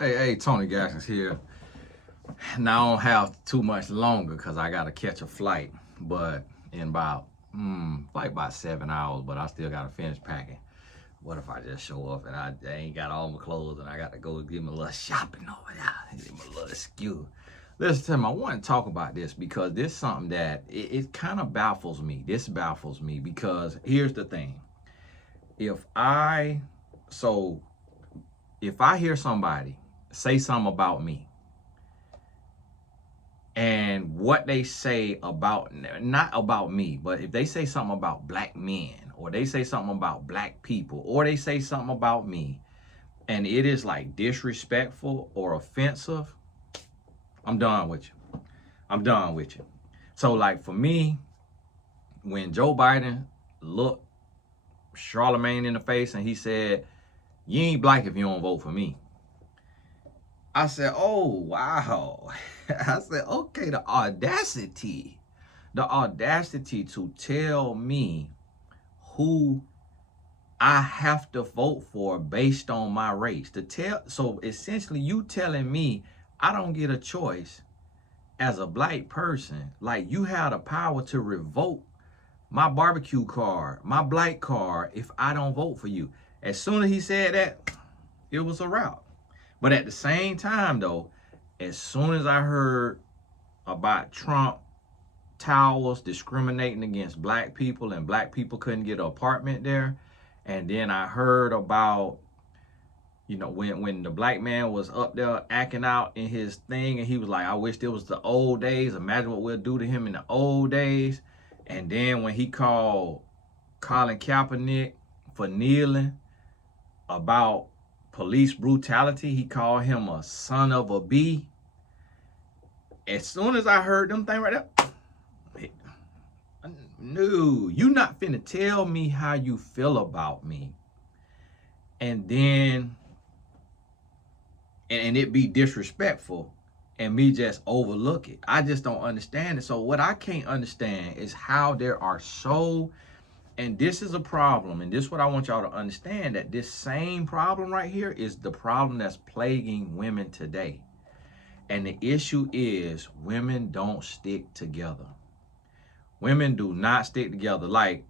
Hey, Tony Gaskins here. Now I don't have too much longer because I got to catch a flight, but in flight about 7 hours, but I still got to finish packing. What if I just show up and I ain't got all my clothes and I got to go give me a little shopping over there, give me a little excuse. Listen to me, I want to talk about this because this is something that it kind of baffles me. This baffles me because here's the thing. If I, so if I hear somebody say something about me, and what they say about, not about me, but if they say something about black men, or they say something about black people, or they say something about me, and it is like disrespectful or offensive, I'm done with you. I'm done with you. So like for me, when Joe Biden looked Charlemagne in the face and he said, "You ain't black if you don't vote for me," I said, "Oh, wow." I said, okay, the audacity to tell me who I have to vote for based on my race. So essentially you telling me I don't get a choice as a black person. Like you have the power to revoke my barbecue card, my black card, if I don't vote for you. As soon as he said that, it was a wrap. But at the same time, though, as soon as I heard about Trump towers discriminating against black people and black people couldn't get an apartment there, and then I heard about, when the black man was up there acting out in his thing and he was like, "I wish it was the old days. Imagine what we'll do to him in the old days." And then when he called Colin Kaepernick for kneeling about police brutality, he called him a son of a bee. As soon as I heard them thing right there, no, you not finna tell me how you feel about me, and then and it be disrespectful, and me just overlook it. I just don't understand it. So what I can't understand is how there are so, and this is a problem, and this is what I want y'all to understand, that this same problem right here is the problem that's plaguing women today. And the issue is women don't stick together. Women do not stick together. Like,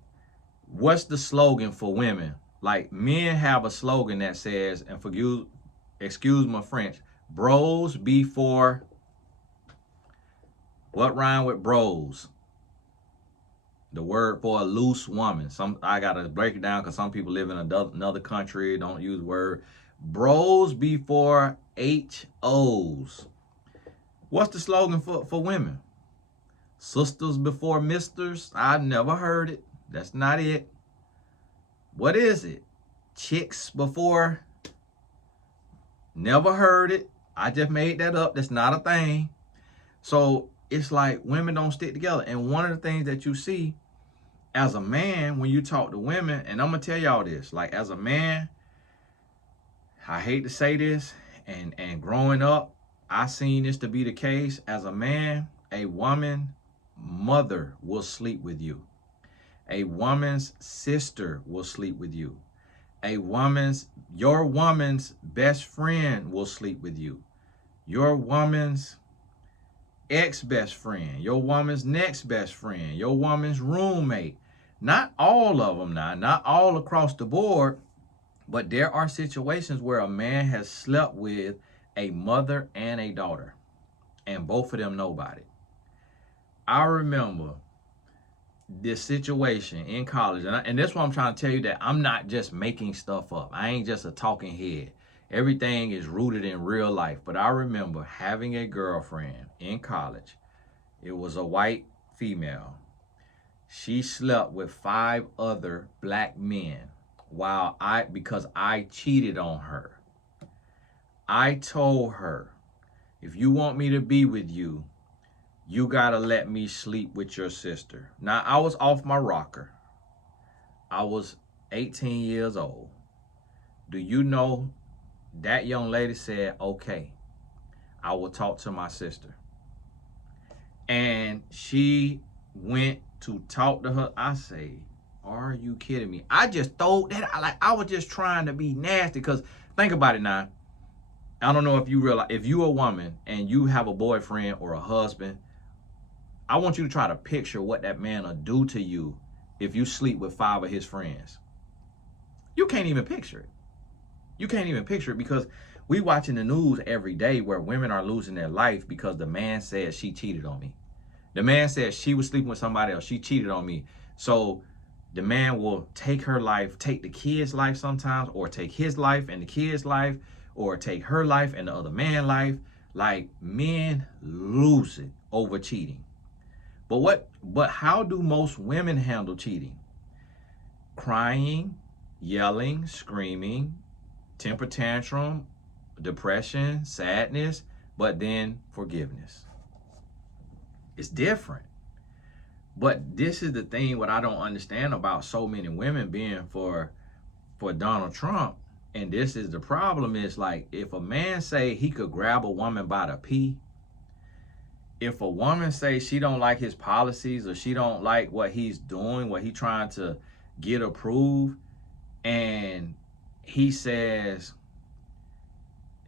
what's the slogan for women? Like, men have a slogan that says, and excuse my French, bros before, what rhyme with bros? The word for a loose woman. I gotta break it down because some people live in another country, don't use the word. Bros before HOs. What's the slogan for women? Sisters before misters? I've never heard it. That's not it. What is it? Chicks before? Never heard it. I just made that up. That's not a thing. So it's like women don't stick together. And one of the things that you see as a man when you talk to women, and I'm going to tell y'all this, like as a man, I hate to say this, and growing up, I seen this to be the case. As a man, a woman mother will sleep with you. A woman's sister will sleep with you. Your woman's best friend will sleep with you. Your woman's ex-best friend, your woman's next best friend, your woman's roommate. Not all of them now, not all across the board, but there are situations where a man has slept with a mother and a daughter, and both of them know about it. I remember this situation in college, and that's why I'm trying to tell you that I'm not just making stuff up. I ain't just a talking head. Everything is rooted in real life. But I remember having a girlfriend in college. It was a white female. She slept with 5 other black men because I cheated on her. I told her, if you want me to be with you, you gotta let me sleep with your sister. Now, I was off my rocker. I was 18 years old. Do you know that young lady said, okay, I will talk to my sister. And she went to talk to her. I say, are you kidding me? I just thought that, I was just trying to be nasty, because think about it now. I don't know if you realize, if you're a woman and you have a boyfriend or a husband, I want you to try to picture what that man will do to you if you sleep with 5 of his friends. You can't even picture it. You can't even picture it because we watching the news every day where women are losing their life because the man said she cheated on me. The man said she was sleeping with somebody else. She cheated on me. So the man will take her life, take the kid's life sometimes, or take his life and the kid's life, or take her life and the other man's life. Like, men lose it over cheating. But how do most women handle cheating? Crying, yelling, screaming, temper tantrum, depression, sadness, but then forgiveness. It's different. But this is the thing what I don't understand about so many women being for Donald Trump. And this is the problem, is like, if a man say he could grab a woman by the pee, if a woman say she don't like his policies or she don't like what he's doing, what he trying to get approved, and he says,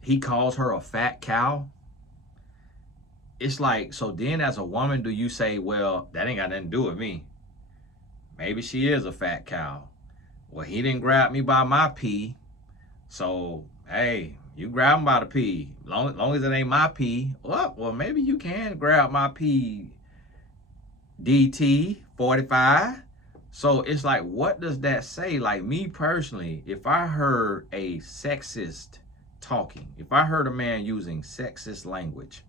he calls her a fat cow, it's like, so then as a woman, do you say, well, that ain't got nothing to do with me? Maybe she is a fat cow. Well, he didn't grab me by my pee, so, hey, you grab him by the pee. Long as it ain't my pee, well, maybe you can grab my pee, DT 45. So it's like, what does that say? Like, me personally, if I heard a sexist talking, if I heard a man using sexist language,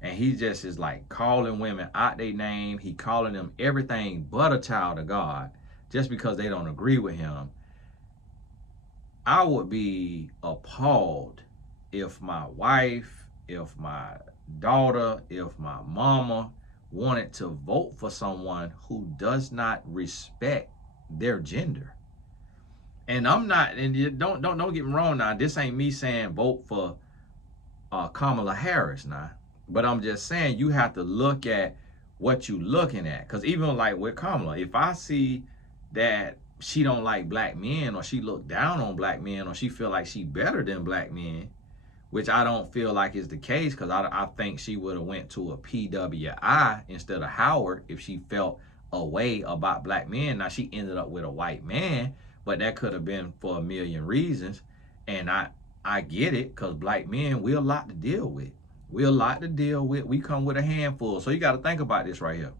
and he just is like calling women out their name, he calling them everything but a child of God, just because they don't agree with him, I would be appalled if my wife, if my daughter, if my mama wanted to vote for someone who does not respect their gender. And I'm not, and don't get me wrong now, this ain't me saying vote for Kamala Harris now, but I'm just saying you have to look at what you looking at. Because even like with Kamala, if I see that she don't like black men, or she look down on black men, or she feel like she better than black men, which I don't feel like is the case, because I think she would have went to a PWI instead of Howard if she felt a way about black men. Now, she ended up with a white man, but that could have been for a million reasons. And I get it, because black men, we're a lot to deal with. We're a lot to deal with. We come with a handful. So you got to think about this right here.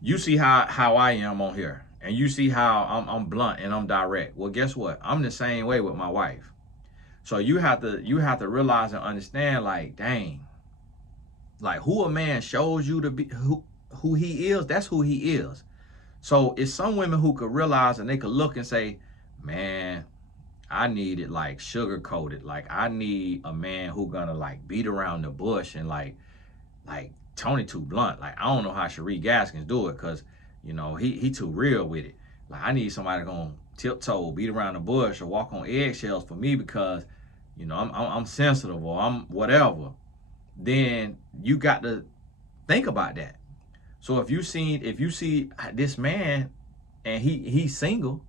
You see how I am on here, and you see how I'm blunt and I'm direct. Well, guess what? I'm the same way with my wife. So you have to realize and understand, like, dang, like, who a man shows you to be, who he is, that's who he is. So it's some women who could realize, and they could look and say, man, I need it like sugar coated. Like, I need a man who gonna like beat around the bush and like Tony too blunt. Like, I don't know how Cherie Gaskins do it, because, you know, he too real with it. Like, I need somebody gonna tiptoe, beat around the bush, or walk on eggshells for me, because, you know, I'm sensitive, or I'm whatever. Then you got to think about that. So if you see this man and he's single,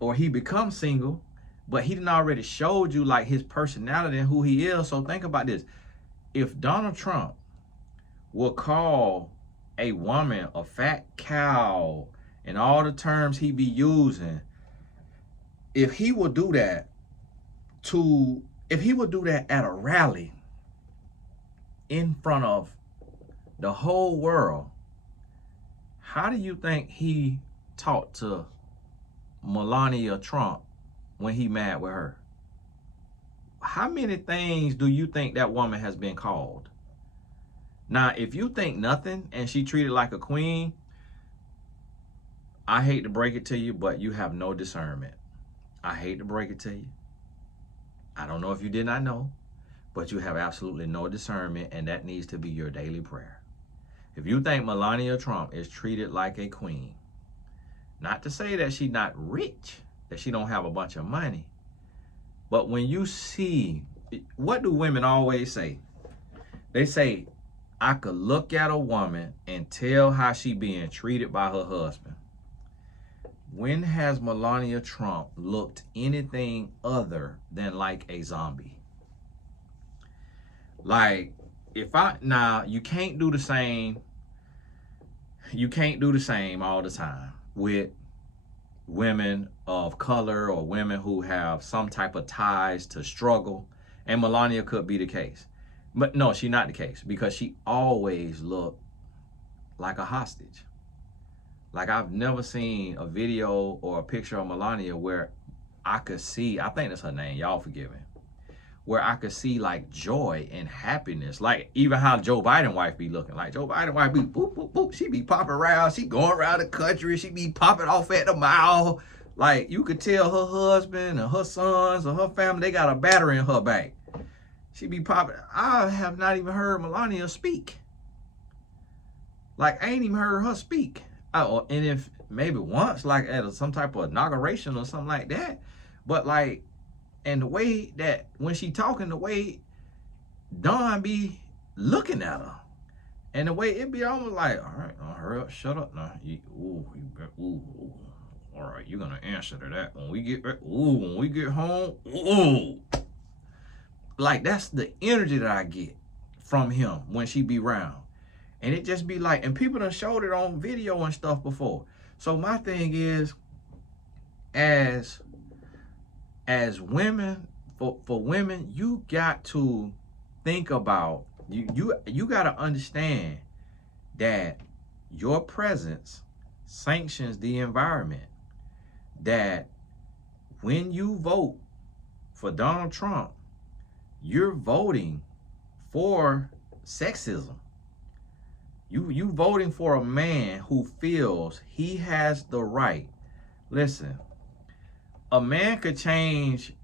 or he becomes single, but he done already showed you like his personality and who he is. So think about this. If Donald Trump will call a woman a fat cow and all the terms he be using, if he will do that at a rally in front of the whole world, how do you think he talked to Melania Trump when he mad with her? How many things do you think that woman has been called? Now, if you think nothing and she treated like a queen, I hate to break it to you, but you have no discernment. I hate to break it to you. I don't know if you did not know, but you have absolutely no discernment, and that needs to be your daily prayer. If you think Melania Trump is treated like a queen, not to say that she's not rich, that she don't have a bunch of money, but when you see, what do women always say? They say, I could look at a woman and tell how she being treated by her husband. When has Melania Trump looked anything other than like a zombie? Like, now you can't do the same. You can't do the same all the time with women of color or women who have some type of ties to struggle. And Melania could be the case. But no, she's not the case because she always looked like a hostage. Like, I've never seen a video or a picture of Melania where I could see, I think that's her name, y'all forgive me, where I could see like joy and happiness. Like even how Joe Biden wife be looking. Like Joe Biden wife be boop, boop, boop. She be popping around. She going around the country. She be popping off at the mall. Like you could tell her husband and her sons or her family, they got a battery in her back. She be popping. I have not even heard Melania speak. Like I ain't even heard her speak. Oh, and if maybe once, like at some type of inauguration or something like that. But like, and the way that when she talking, the way Don be looking at her, and the way it be almost like, all right, hurry up, shut up now. All right, you're gonna answer to that when we get home. Ooh, like that's the energy that I get from him when she be around. And it just be like, and people done showed it on video and stuff before. So my thing is, as women, for women, you got to think about, you got to understand that your presence sanctions the environment. That when you vote for Donald Trump, you're voting for sexism. You voting for a man who feels he has the right. Listen, a man could change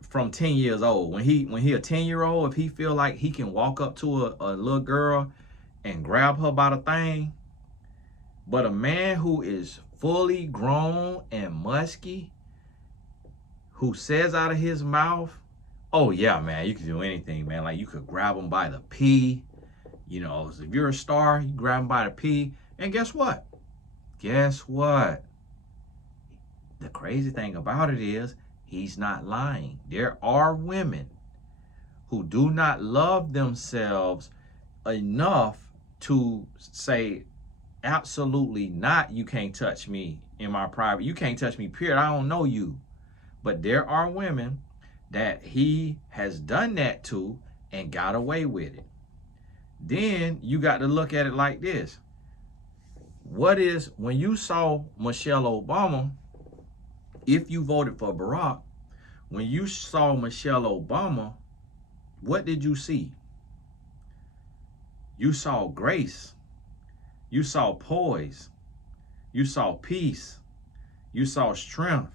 from 10 years old. When he a 10-year-old, if he feel like he can walk up to a little girl and grab her by the thing. But a man who is fully grown and musky, who says out of his mouth, oh yeah, man, you can do anything, man. Like you could grab him by the pee. You know, if you're a star, you grab him by the pee. And guess what? Guess what? The crazy thing about it is he's not lying. There are women who do not love themselves enough to say, absolutely not, you can't touch me in my private. You can't touch me, period. I don't know you. But there are women that he has done that to and got away with it. Then you got to look at it like this. What is, when you saw Michelle Obama, if you voted for Barack, when you saw Michelle Obama, what did you see? You saw grace. You saw poise. You saw peace. You saw strength.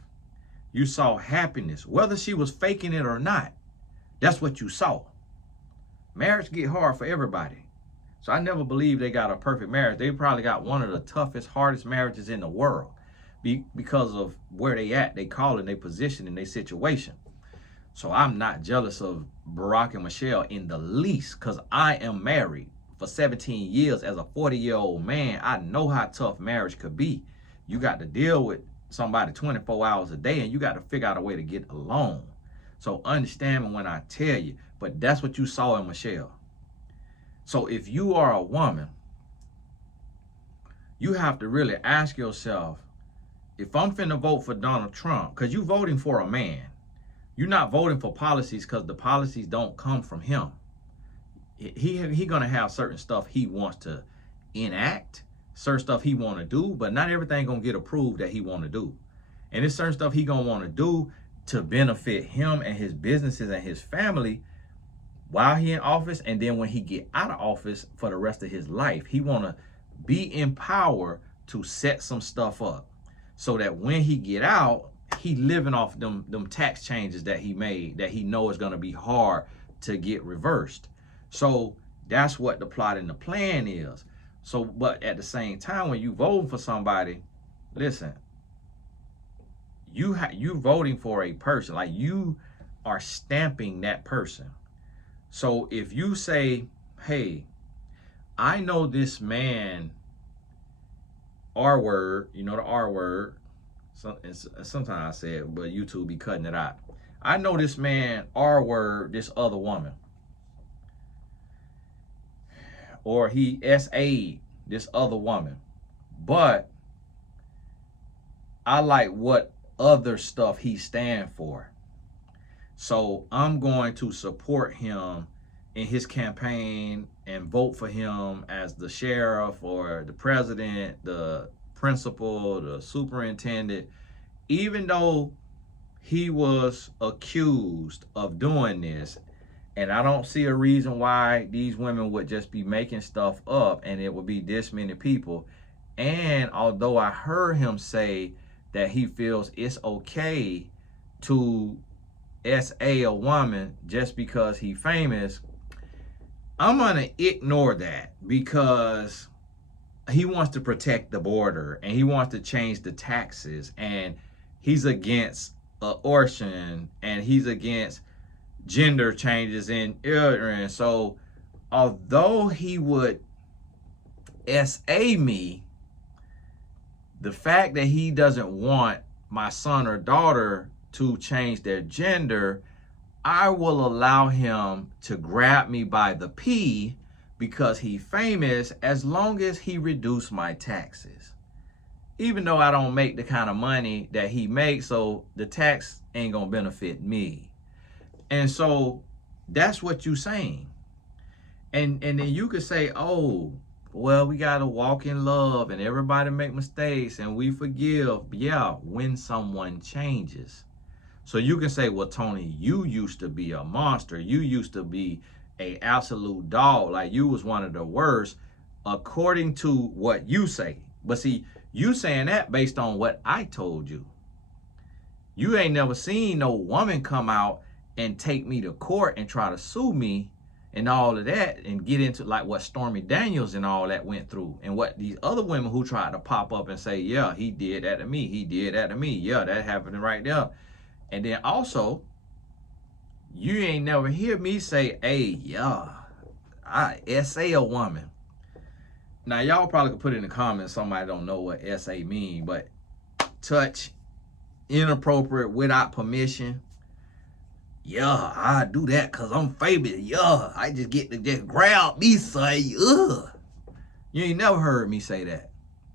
You saw happiness. Whether she was faking it or not, that's what you saw. Marriage get hard for everybody. So I never believed they got a perfect marriage. They probably got one of the toughest, hardest marriages in the world because of where they at, they call it, they position in their situation. So I'm not jealous of Barack and Michelle in the least, because I am married for 17 years as a 40-year-old man. I know how tough marriage could be. You got to deal with somebody 24 hours a day, and you got to figure out a way to get along. So understand me when I tell you, but that's what you saw in Michelle. So if you are a woman, you have to really ask yourself, if I'm finna vote for Donald Trump, because you're voting for a man. You're not voting for policies because the policies don't come from him. He gonna have certain stuff he wants to enact, certain stuff he want to do, but not everything gonna get approved that he want to do. And there's certain stuff he gonna want to do to benefit him and his businesses and his family while he in office, and then when he get out of office for the rest of his life, he want to be in power to set some stuff up so that when he get out, he living off them tax changes that he made that he know is going to be hard to get reversed. So that's what the plot and the plan is. So, but at the same time, when you voting for somebody, listen, you voting for a person, like you are stamping that person. So if you say, hey, I know this man, R word, you know the R word, sometimes I say it, but YouTube be cutting it out. I know this man, R word, this other woman. or he SA'd this other woman. But I like what other stuff he stand for. So I'm going to support him in his campaign and vote for him as the sheriff or the president, the principal, the superintendent, even though he was accused of doing this. And I don't see a reason why these women would just be making stuff up and it would be this many people. And although I heard him say that he feels it's okay to SA a woman just because he famous, I'm gonna ignore that because he wants to protect the border and he wants to change the taxes and he's against abortion and he's against gender changes in children. So although he would SA me, the fact that he doesn't want my son or daughter to change their gender, I will allow him to grab me by the P because he's famous as long as he reduce my taxes. Even though I don't make the kind of money that he makes, so the tax ain't gonna benefit me. And so that's what you're saying. And then you could say, oh, well, we gotta walk in love and everybody make mistakes and we forgive. Yeah, when someone changes. So you can say, well, Tony, you used to be a monster. You used to be an absolute dog. Like you was one of the worst according to what you say. But see, you saying that based on what I told you. You ain't never seen no woman come out and take me to court and try to sue me and all of that and get into like what Stormy Daniels and all that went through and what these other women who tried to pop up and say, yeah, he did that to me. He did that to me. Yeah, that happened right there. And then also, you ain't never hear me say, hey, yeah, I SA a woman. Now, y'all probably could put in the comments, somebody don't know what SA mean, but touch, inappropriate, without permission. Yeah, I do that because I'm famous. Yeah, I just get to just grab me, say, ugh. You ain't never heard me say that.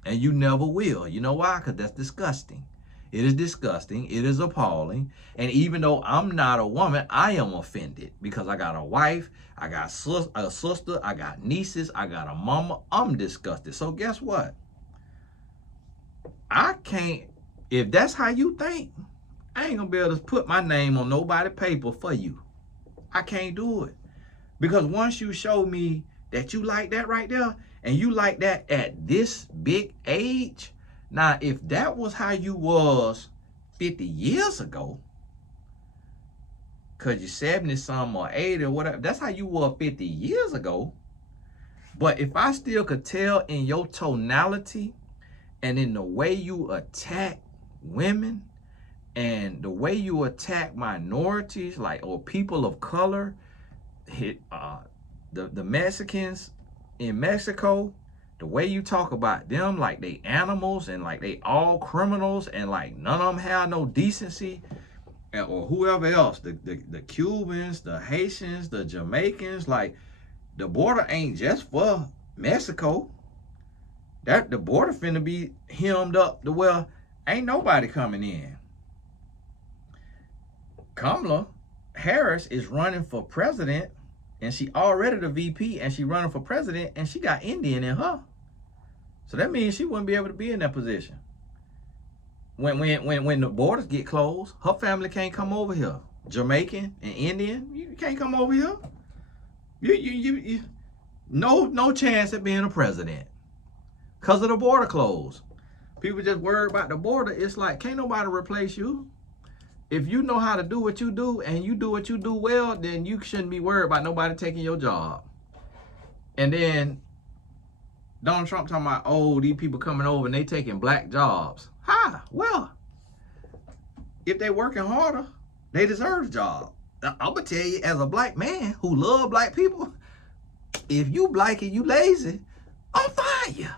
And you never will. You know why? Because that's disgusting. It is disgusting. It is appalling. And even though I'm not a woman, I am offended because I got a wife, I got a sister, I got nieces, I got a mama. I'm disgusted. So guess what? I can't, if that's how you think, I ain't gonna be able to put my name on nobody's paper for you. I can't do it. Because once you show me that you like that right there, and you like that at this big age, now if that was how you was 50 years ago, cause you're 70 some or 80 or whatever, that's how you were 50 years ago. But if I still could tell in your tonality and in the way you attack women, and the way you attack minorities, like, or people of color, the Mexicans in Mexico, the way you talk about them like they animals and like they all criminals and like none of them have no decency, or whoever else, the Cubans, the Haitians, the Jamaicans, like the border ain't just for Mexico. That the border finna be hemmed up to where ain't nobody coming in. Kamala Harris is running for president, and she already the VP, and she running for president, and she got Indian in her. So that means she wouldn't be able to be in that position. When the borders get closed, her family can't come over here. Jamaican and Indian, you can't come over here. You no chance at being a president because of the border closed. People just worried about the border. It's like, can't nobody replace you. If you know how to do what you do and you do what you do well, then you shouldn't be worried about nobody taking your job. And then Donald Trump talking about, oh, these people coming over and they taking black jobs. Ha! Well, if they working harder, they deserve a job. I'm going to tell you, as a black man who love black people, if you black and you lazy, I'm fire.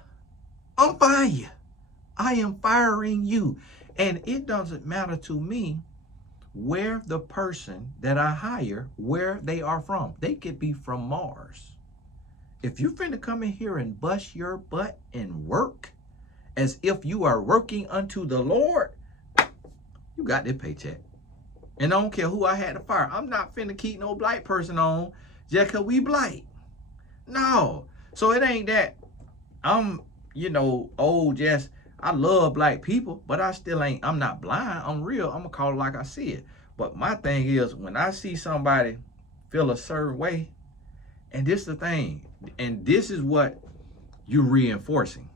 I'm fire. I am firing you. And it doesn't matter to me where the person that I hire, where they are from. They could be from Mars. If you finna come in here and bust your butt and work as if you are working unto the Lord, you got this paycheck. And I don't care who I had to fire. I'm not finna keep no black person on just because we black. No. So it ain't that I'm, just, I love black people, but I'm not blind. I'm real. I'm going to call it like I see it. But my thing is, when I see somebody feel a certain way, and this is the thing, and this is what you're reinforcing.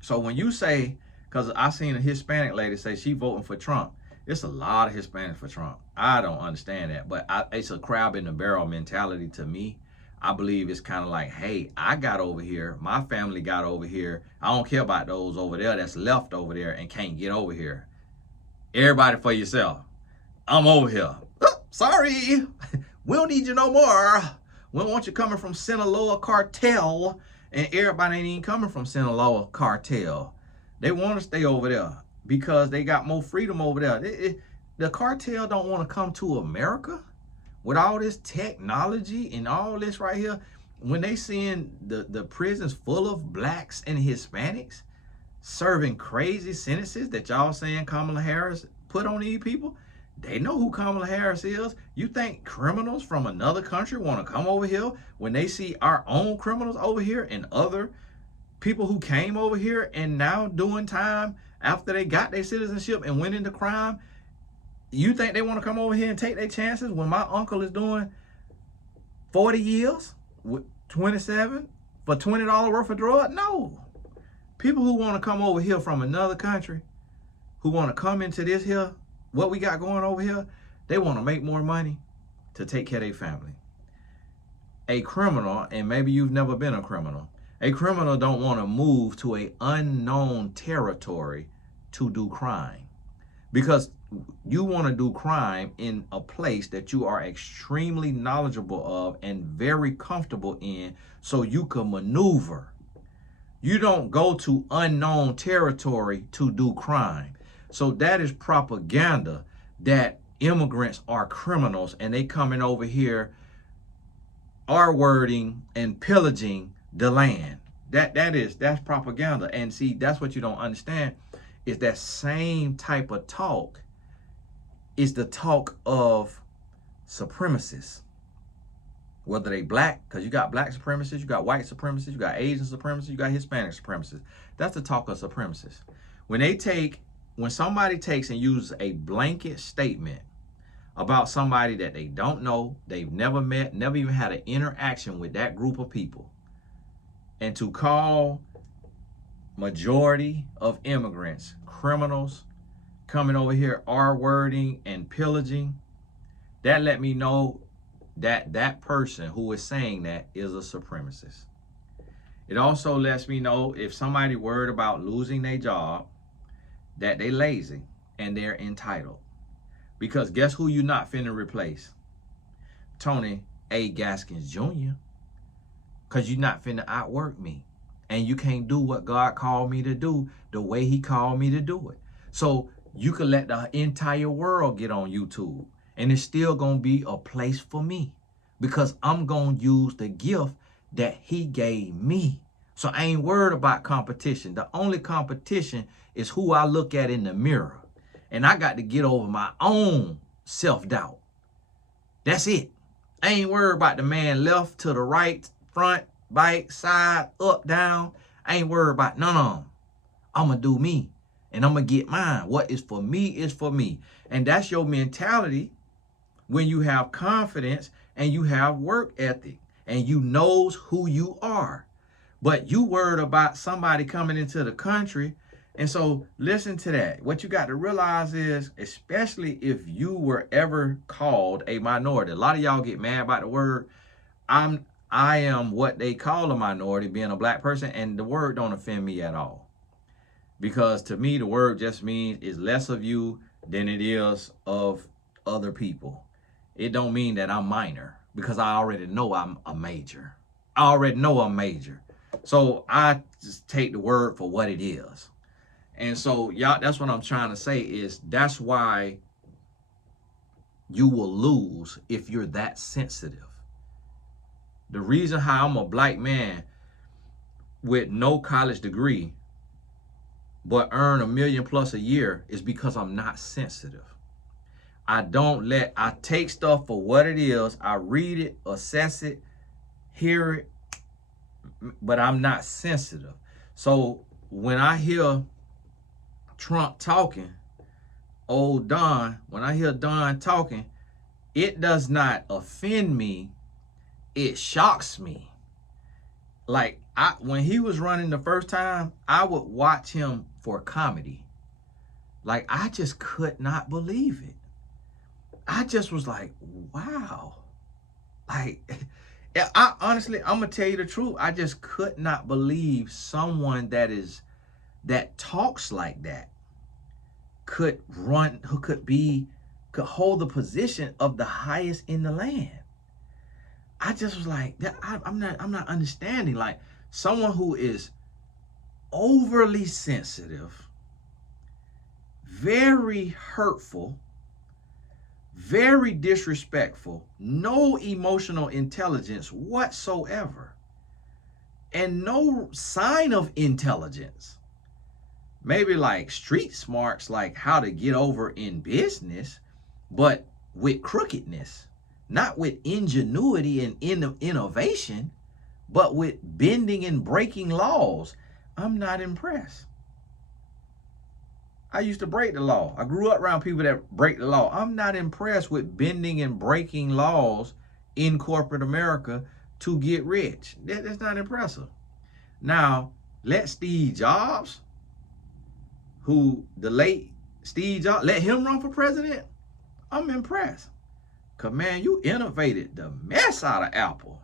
So when you say, because I seen a Hispanic lady say she voting for Trump, it's a lot of Hispanics for Trump. I don't understand that, but it's a crab in the barrel mentality to me. I believe it's kind of like, hey, I got over here, my family got over here. I don't care about those over there that's left over there and can't get over here. Everybody for yourself. I'm over here. Oh, sorry, we don't need you no more. We don't want you coming from Sinaloa cartel, and everybody ain't even coming from Sinaloa cartel. They want to stay over there because they got more freedom over there. The cartel don't want to come to America with all this technology and all this right here. When they seeing the prisons full of blacks and Hispanics serving crazy sentences that y'all saying Kamala Harris put on these people, they know who Kamala Harris is. You think criminals from another country want to come over here when they see our own criminals over here and other people who came over here and now doing time after they got their citizenship and went into crime? You think they want to come over here and take their chances when my uncle is doing 40 years with 27 for $20 worth of drug? No. People who want to come over here from another country, who want to come into this here, what we got going over here, they want to make more money to take care of their family. A criminal, and maybe you've never been a criminal don't want to move to an unknown territory to do crime, because you want to do crime in a place that you are extremely knowledgeable of and very comfortable in, so you can maneuver. You don't go to unknown territory to do crime. So that is propaganda that immigrants are criminals and they coming over here R-wording and pillaging the land. That's propaganda. And see, that's what you don't understand, is that same type of talk is the talk of supremacists. Whether they black, because you got black supremacists, you got white supremacists, you got Asian supremacists, you got Hispanic supremacists. That's the talk of supremacists. When somebody takes and uses a blanket statement about somebody that they don't know, they've never met, never even had an interaction with that group of people, and to call majority of immigrants criminals coming over here R-wording and pillaging, that let me know that that person who is saying that is a supremacist. It also lets me know if somebody worried about losing their job, that they lazy and they're entitled. Because guess who you not finna replace? Tony A. Gaskins Jr. Because you not finna outwork me. And you can't do what God called me to do the way he called me to do it. So you can let the entire world get on YouTube, and it's still gonna be a place for me, because I'm gonna use the gift that he gave me. So I ain't worried about competition. The only competition is who I look at in the mirror. And I got to get over my own self-doubt. That's it. I ain't worried about the man left to the right, front, back, side, up, down. I ain't worried about none of them. I'm going to do me, and I'm going to get mine. What is for me is for me. And that's your mentality when you have confidence and you have work ethic and you knows who you are. But you worried about somebody coming into the country. And so listen to that. What you got to realize is, especially if you were ever called a minority, a lot of y'all get mad about the word. I am what they call a minority, being a black person, and the word don't offend me at all. Because to me, the word just means it's less of you than it is of other people. It don't mean that I'm minor, because I already know I'm a major. I already know I'm major. So I just take the word for what it is. And so, y'all, that's what I'm trying to say is that's why you will lose if you're that sensitive. The reason how I'm a black man with no college degree but earn $1 million plus a year is because I'm not sensitive. I take stuff for what it is. I read it, assess it, hear it, but I'm not sensitive. So when I hear Trump talking, old Don, when I hear Don talking, it does not offend me. It shocks me. Like when he was running the first time, I would watch him for comedy. Like I just could not believe it. I just was like, wow. Like I honestly, I'm gonna tell you the truth. I just could not believe someone that talks like that could hold the position of the highest in the land. I just was like, I'm not understanding. Like someone who is overly sensitive, very hurtful, very disrespectful, no emotional intelligence whatsoever, and no sign of intelligence. Maybe like street smarts, like how to get over in business, but with crookedness, not with ingenuity and innovation, but with bending and breaking laws. I'm not impressed. I used to break the law. I grew up around people that break the law. I'm not impressed with bending and breaking laws in corporate America to get rich. That's not impressive. Now, let Steve Jobs, the late Steve Jobs, let him run for president. I'm impressed. Because, man, you innovated the mess out of Apple.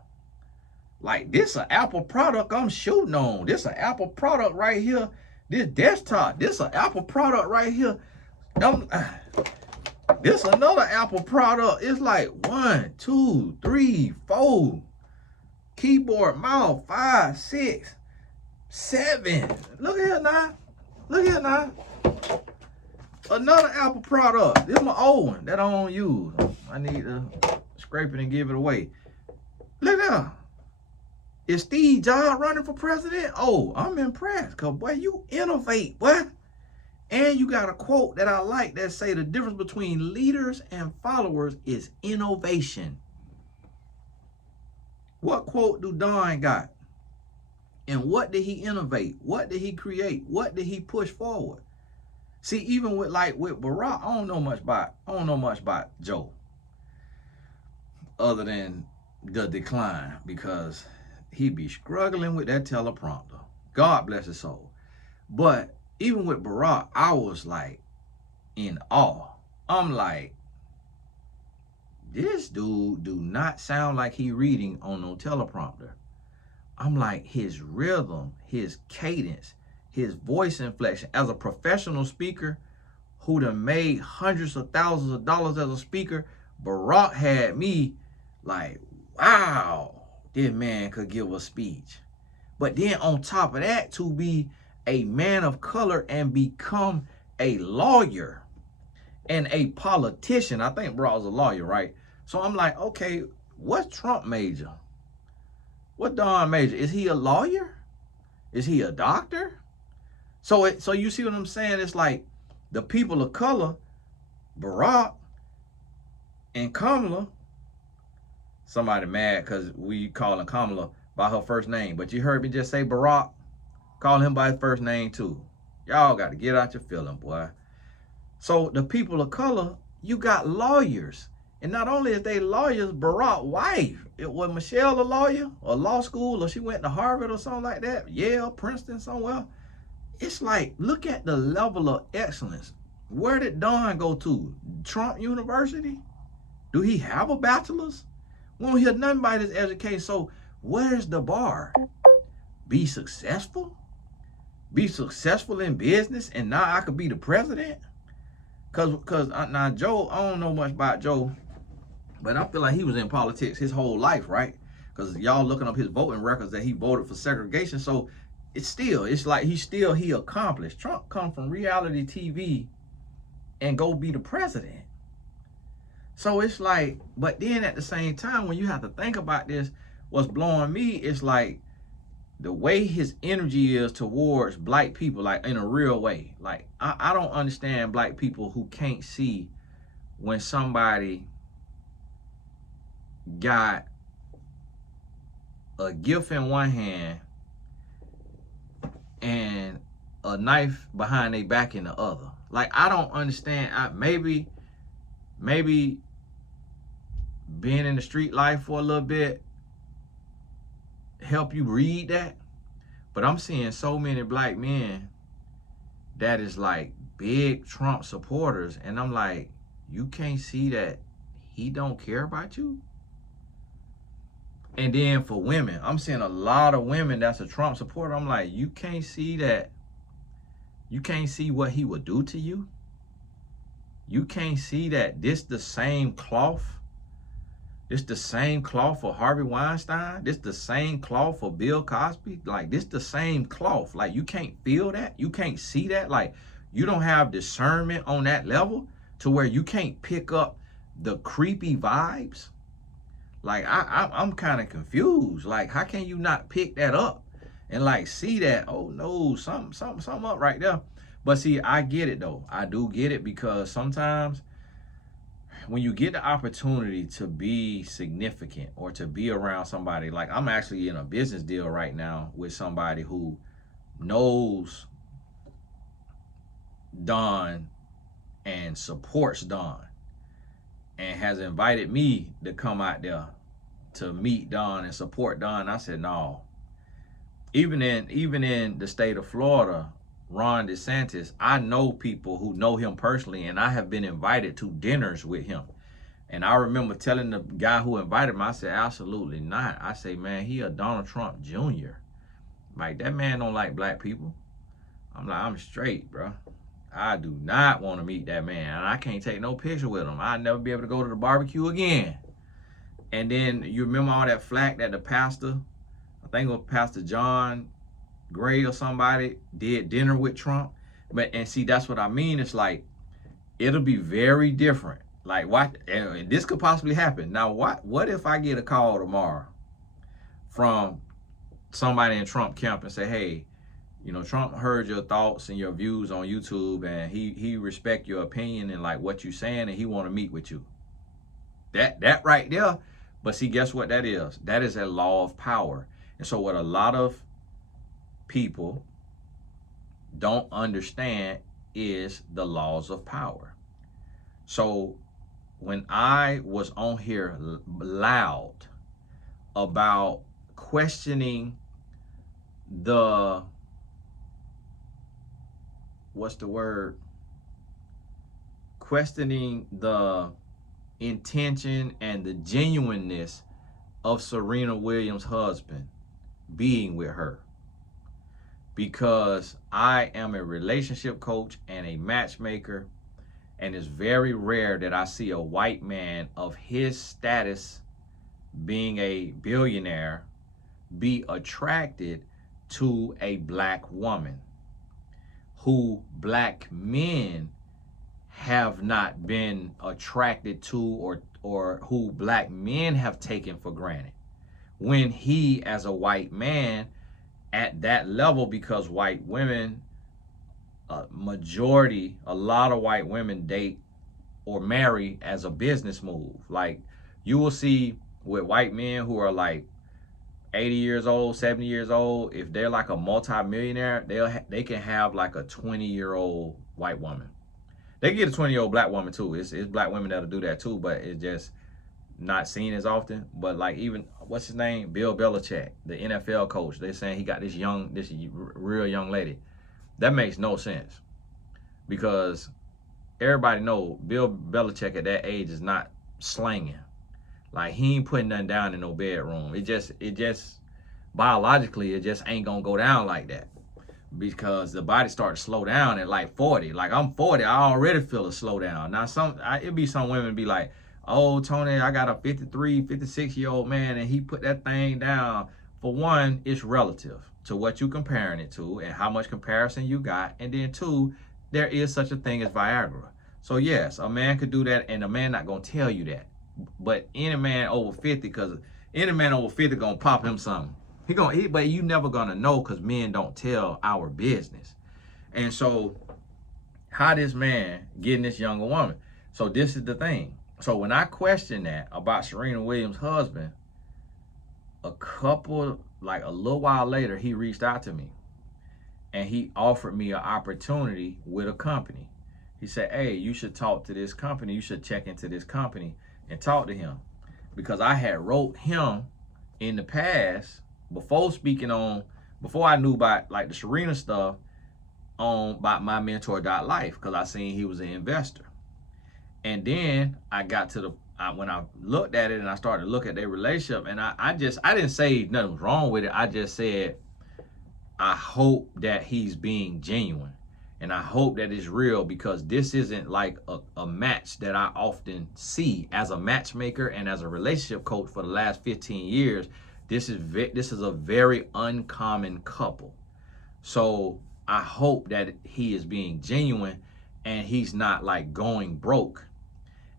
Like, this an Apple product I'm shooting on. This an Apple product right here. This desktop, this an Apple product right here. This another Apple product. It's like 1, 2, 3, 4. Keyboard, mouse, 5, 6, 7. Look here now. Look here now. Another Apple product. This is my old one that I don't use. I need to scrape it and give it away. Look there. Is Steve Jobs running for president? Oh, I'm impressed. Because, boy, you innovate, boy. And you got a quote that I like that say the difference between leaders and followers is innovation. What quote do Don got? And what did he innovate? What did he create? What did he push forward? See, even with Barack, I don't know much about Joe. Other than the decline, because he be struggling with that teleprompter. God bless his soul. But even with Barack, I was like in awe. I'm like, this dude do not sound like he reading on no teleprompter. I'm like, his rhythm, his cadence, his voice inflection. As a professional speaker who done made hundreds of thousands of dollars as a speaker, Barack had me like, wow, this man could give a speech. But then on top of that, to be a man of color and become a lawyer and a politician. I think Barack was a lawyer, right? So I'm like, okay, what's Trump major? What Don major? Is he a lawyer? Is he a doctor? So you see what I'm saying? It's like the people of color, Barack and Kamala. Somebody mad because we calling Kamala by her first name. But you heard me just say Barack. Call him by his first name too. Y'all got to get out your feeling, boy. So the people of color, you got lawyers. And not only is they lawyers, Barack's wife, was Michelle a lawyer or law school, or she went to Harvard or something like that, Yale, Princeton, somewhere. It's like, look at the level of excellence. Where did Don go to? Trump University? Do he have a bachelor's? We don't hear nothing about his education. So where's the bar? Be successful? Be successful in business, and now I could be the president? Because now Joe, I don't know much about Joe, but I feel like he was in politics his whole life, right? Because y'all looking up his voting records that he voted for segregation. So it's like he accomplished. Trump come from reality TV and go be the president. So it's like, but then at the same time, when you have to think about this, what's blowing me is like the way his energy is towards black people, like in a real way. Like I don't understand black people who can't see when somebody got a gift in one hand and a knife behind their back in the other. Like I don't understand. Maybe being in the street life for a little bit help you read that. But I'm seeing so many black men that is like big Trump supporters, and I'm like, you can't see that he don't care about you? And then for women, I'm seeing a lot of women that's a Trump supporter. I'm like, you can't see that. You can't see what he would do to you. You can't see that this the same cloth. This the same cloth for Harvey Weinstein. This the same cloth for Bill Cosby. Like this the same cloth. Like you can't feel that. You can't see that. Like you don't have discernment on that level to where you can't pick up the creepy vibes. Like I'm kind of confused. Like how can you not pick that up and like see that? Oh no, something up right there. But see, I get it though. I do get it, because sometimes when you get the opportunity to be significant or to be around somebody, like I'm actually in a business deal right now with somebody who knows Don and supports Don and has invited me to come out there to meet Don and support Don. I said, no. Even in the state of Florida, Ron DeSantis, I know people who know him personally, and I have been invited to dinners with him. And I remember telling the guy who invited me, I said, absolutely not. I say, man, he a Donald Trump Jr. Like, that man don't like black people. I'm like, I'm straight, bro. I do not want to meet that man. And I can't take no picture with him. I'll never be able to go to the barbecue again. And then you remember all that flack that the pastor, I think it was Pastor John Gray or somebody, did dinner with Trump. And see, that's what I mean. It's like, it'll be very different. Like, what? And this could possibly happen. Now, what if I get a call tomorrow from somebody in Trump camp and say, hey, you know, Trump heard your thoughts and your views on YouTube, and he respect your opinion and like what you're saying, and he want to meet with you. That right there. But see, guess what that is? That is a law of power. And so what a lot of people don't understand is the laws of power. So when I was on here loud about questioning the, questioning the intention and the genuineness of Serena Williams' husband being with her, because I am a relationship coach and a matchmaker, and it's very rare that I see a white man of his status, being a billionaire, be attracted to a black woman who black men have not been attracted to, or who black men have taken for granted, when he, as a white man at that level, because white women, a lot of white women date or marry as a business move. Like, you will see with white men who are like 80 years old, 70 years old, if they're like a multi-millionaire, they can have like a 20-year-old white woman. They can get a 20-year-old black woman too. It's black women that'll do that too, but it's just not seen as often. But like, even, what's his name? Bill Belichick, the NFL coach. They're saying he got this real young lady. That makes no sense, because everybody know Bill Belichick at that age is not slanging. Like, he ain't putting nothing down in no bedroom. It just biologically, it just ain't gonna go down like that, because the body starts to slow down at like 40. Like, I'm 40, I already feel a slowdown. Now, it'd be some women be like, oh, Tony, I got a 53, 56-year-old man, and he put that thing down. For one, it's relative to what you comparing it to and how much comparison you got. And then two, there is such a thing as Viagra. So yes, a man could do that, and a man not gonna tell you that. But any man over 50, because Any man over 50 gonna pop him something. But you never gonna know because men don't tell our business. And so, how this man getting this younger woman? So this is the thing. So when I questioned that about Serena Williams' husband, a little while later, he reached out to me and he offered me an opportunity with a company. He said, hey, you should talk to this company. You should check into this company and talk to him. Because I had wrote him in the past, before I knew about like the Serena stuff, about my mentor.life, because I seen he was an investor. And then I got to when I looked at it and I started to look at their relationship, and I didn't say nothing was wrong with it. I just said, I hope that he's being genuine. And I hope that it's real, because this isn't like a match that I often see as a matchmaker and as a relationship coach for the last 15 years. This is a very uncommon couple. So I hope that he is being genuine and he's not like going broke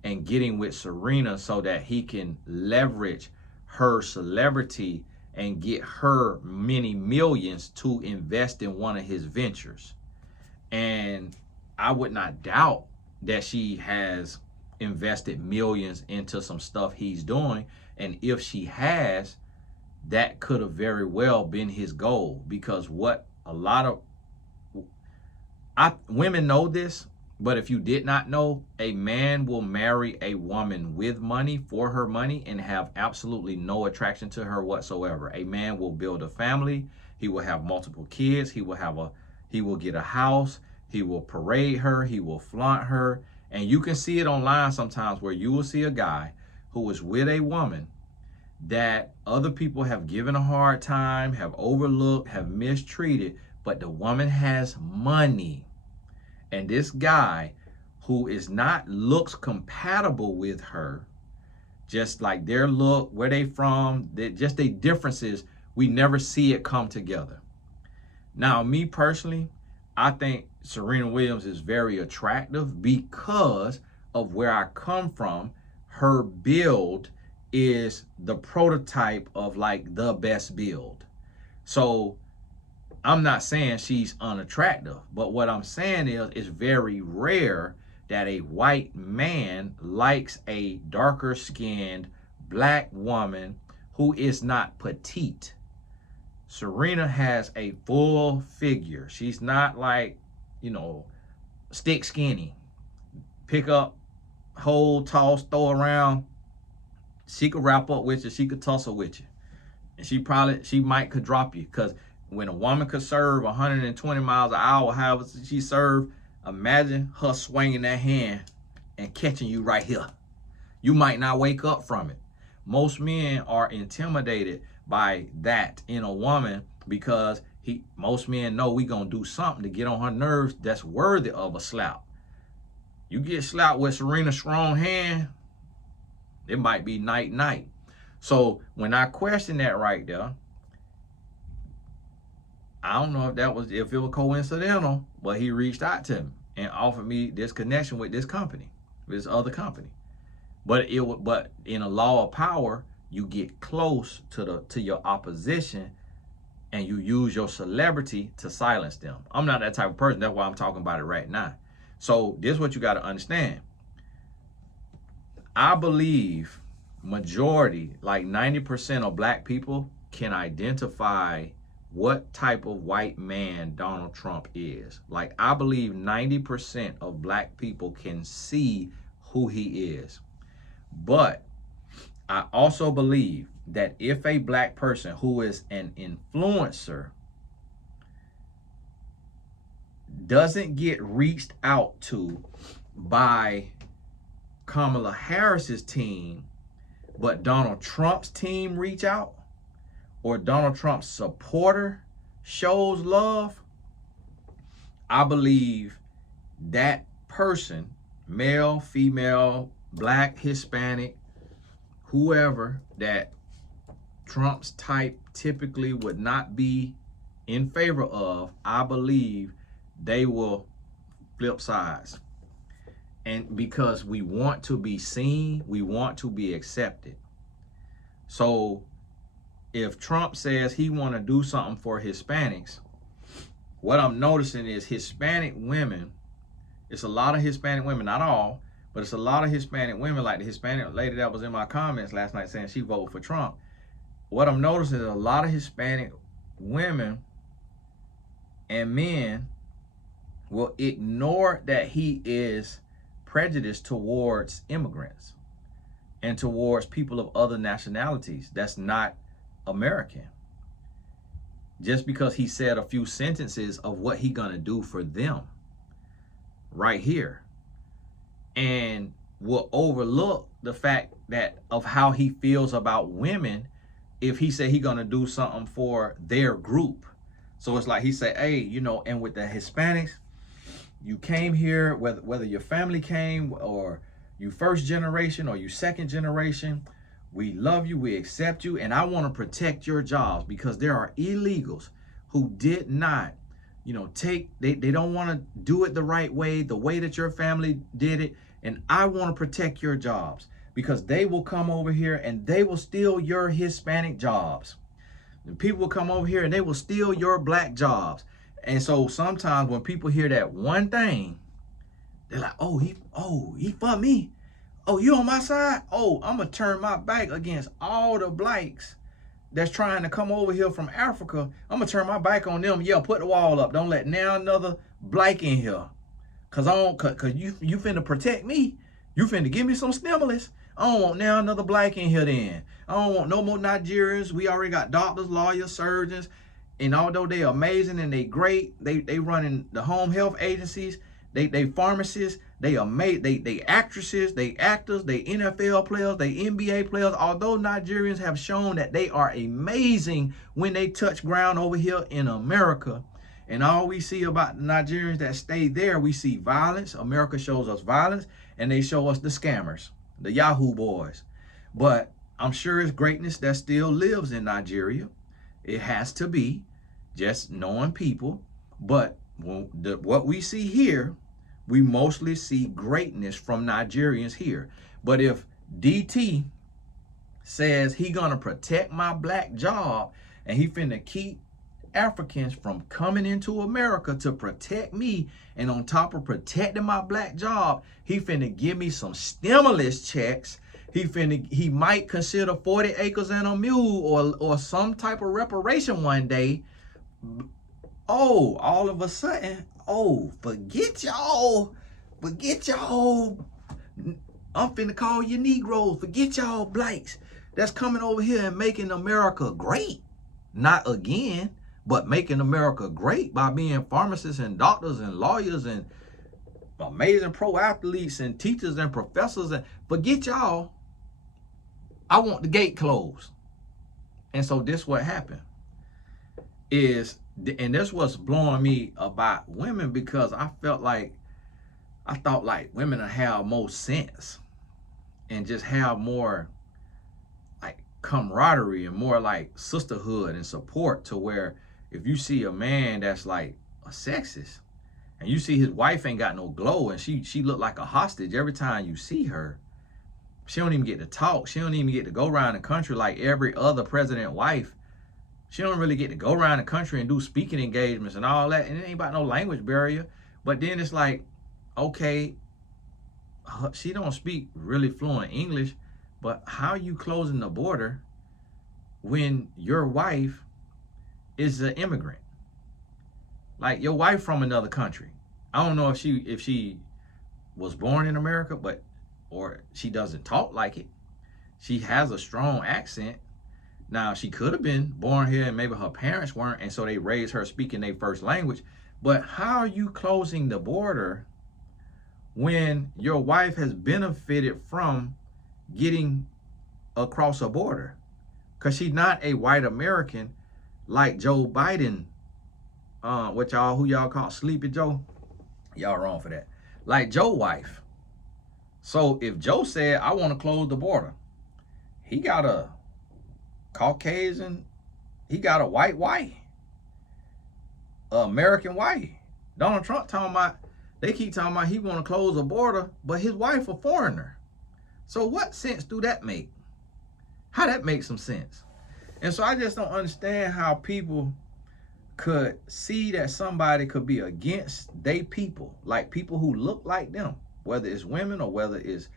and getting with Serena so that he can leverage her celebrity and get her many millions to invest in one of his ventures. And I would not doubt that she has invested millions into some stuff he's doing. And if she has, that could have very well been his goal, because what a lot of women know this, but if you did not know, a man will marry a woman with money, for her money, and have absolutely no attraction to her whatsoever. A man will build a family. He will have multiple kids. He will get a house. He will parade her. He will flaunt her. And you can see it online sometimes, where you will see a guy who is with a woman that other people have given a hard time, have overlooked, have mistreated, but the woman has money. And this guy, who is not looks compatible with her, just like their look, where they from, just their differences, we never see it come together. Now, me personally, I think Serena Williams is very attractive because of where I come from. Her build is the prototype of like the best build. So I'm not saying she's unattractive, but what I'm saying is it's very rare that a white man likes a darker skinned black woman who is not petite. Serena has a full figure. She's not like, stick skinny. Pick up, hold, toss, throw around. She could wrap up with you. She could tussle with you. And she could drop you, because when a woman could serve 120 miles an hour, however she served, imagine her swinging that hand and catching you right here. You might not wake up from it. Most men are intimidated by that in a woman, because most men know we gonna do something to get on her nerves that's worthy of a slap. You get slapped with Serena's strong hand, it might be night. So when I question that right there, I don't know if it was coincidental, but he reached out to me and offered me this connection with this company, this other company. But in a law of power, you get close to your opposition and you use your celebrity to silence them. I'm not that type of person. That's why I'm talking about it right now. So this is what you got to understand. I believe majority, like 90% of black people, can identify what type of white man Donald Trump is. Like, I believe 90% of black people can see who he is. But I also believe that if a black person who is an influencer doesn't get reached out to by Kamala Harris's team, but Donald Trump's team reach out, or Donald Trump's supporter shows love, I believe that person, male, female, black, Hispanic, whoever, that Trump's type typically would not be in favor of, I believe they will flip sides. And because we want to be seen, we want to be accepted. So if Trump says he want to do something for Hispanics, what I'm noticing is Hispanic women, it's a lot of Hispanic women, not all, but it's a lot of Hispanic women, like the Hispanic lady that was in my comments last night saying she voted for Trump. What I'm noticing is a lot of Hispanic women and men will ignore that he is prejudiced towards immigrants and towards people of other nationalities that's not American, just because he said a few sentences of what he gonna do for them right here, and will overlook the fact that of how he feels about women if he said he gonna do something for their group. So it's like he said, hey, you know, and with the Hispanics, you came here, whether your family came or you first generation or you second generation, we love you, we accept you, and I want to protect your jobs because there are illegals who did not, you know, they don't want to do it the way that your family did it, and I want to protect your jobs because they will come over here and they will steal your Hispanic jobs. And people will come over here and they will steal your black jobs. And so sometimes when people hear that one thing, they're like, oh, he for me. Oh, you on my side? Oh, I'm going to turn my back against all the blacks that's trying to come over here from Africa. I'm going to turn my back on them. Yeah, put the wall up. Don't let now another black in here. Cause you finna protect me. You finna give me some stimulus. I don't want now another black in here then. I don't want no more Nigerians. We already got doctors, lawyers, surgeons. And although they're amazing and they great, they running the home health agencies, they pharmacists, they actresses, they actors, they NFL players, they NBA players. Although Nigerians have shown that they are amazing when they touch ground over here in America, and all we see about the Nigerians that stay there, we see violence. America shows us violence, and they show us the scammers, the Yahoo boys. But I'm sure it's greatness that still lives in Nigeria. It has to be, just knowing people. But what we see here, we mostly see greatness from Nigerians here. But if DT says he gonna protect my black job and he finna keep Africans from coming into America to protect me, and on top of protecting my black job, he finna give me some stimulus checks. He might consider 40 acres and a mule or some type of reparation one day. Oh, all of a sudden, oh, forget y'all. I'm finna call you Negroes. Forget y'all blacks that's coming over here and making America great. Not again, but making America great by being pharmacists and doctors and lawyers and amazing pro athletes and teachers and professors. And forget y'all. I want the gate closed. And so this what happened is, and this what's blowing me about women, because I thought like women would have more sense and just have more like camaraderie and more like sisterhood and support, to where if you see a man that's like a sexist and you see his wife ain't got no glow and she look like a hostage every time you see her, she don't even get to talk. She don't even get to go around the country like every other president wife. She don't really get to go around the country and do speaking engagements and all that. And it ain't about no language barrier. But then it's like, okay, she don't speak really fluent English, but how you closing the border when your wife is an immigrant? Like your wife from another country. I don't know if she was born in America, or she doesn't talk like it. She has a strong accent. Now, she could have been born here and maybe her parents weren't, and so they raised her speaking their first language. But how are you closing the border when your wife has benefited from getting across a border? Because she's not a white American like Joe Biden, who y'all call Sleepy Joe. Y'all wrong for that. Like Joe's wife. So if Joe said, I want to close the border, he got a Caucasian, he got a white, American white. Donald Trump they keep talking about he want to close the border, but his wife a foreigner. So what sense do that make? How that makes some sense? And so I just don't understand how people could see that somebody could be against they people, like people who look like them, whether it's women or whether it's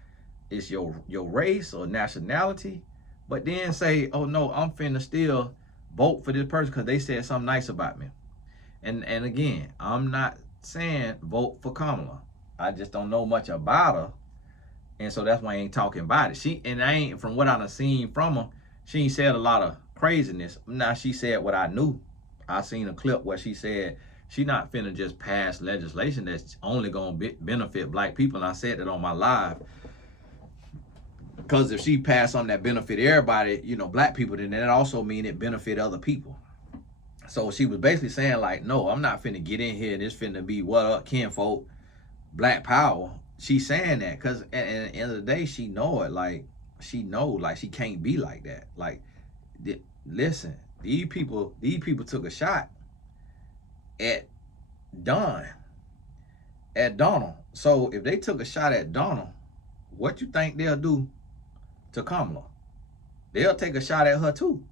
your race or nationality, but then say, oh no, I'm finna still vote for this person because they said something nice about me. And again, I'm not saying vote for Kamala. I just don't know much about her. And so that's why I ain't talking about it. I ain't, from what I done seen from her, she ain't said a lot of craziness. Now she said what I knew. I seen a clip where she said she not finna just pass legislation that's only gonna benefit black people. And I said that on my live. Because if she passed something that benefit everybody, black people, then that also mean it benefit other people. So she was basically saying like, no, I'm not finna get in here and it's finna be what up, kinfolk, black power. She's saying that because at the end of the day, she know it. Like, she know, like, she can't be like that. Like, listen, these people took a shot at Donald. So if they took a shot at Donald, what you think they'll do to Kamala? They'll take a shot at her too.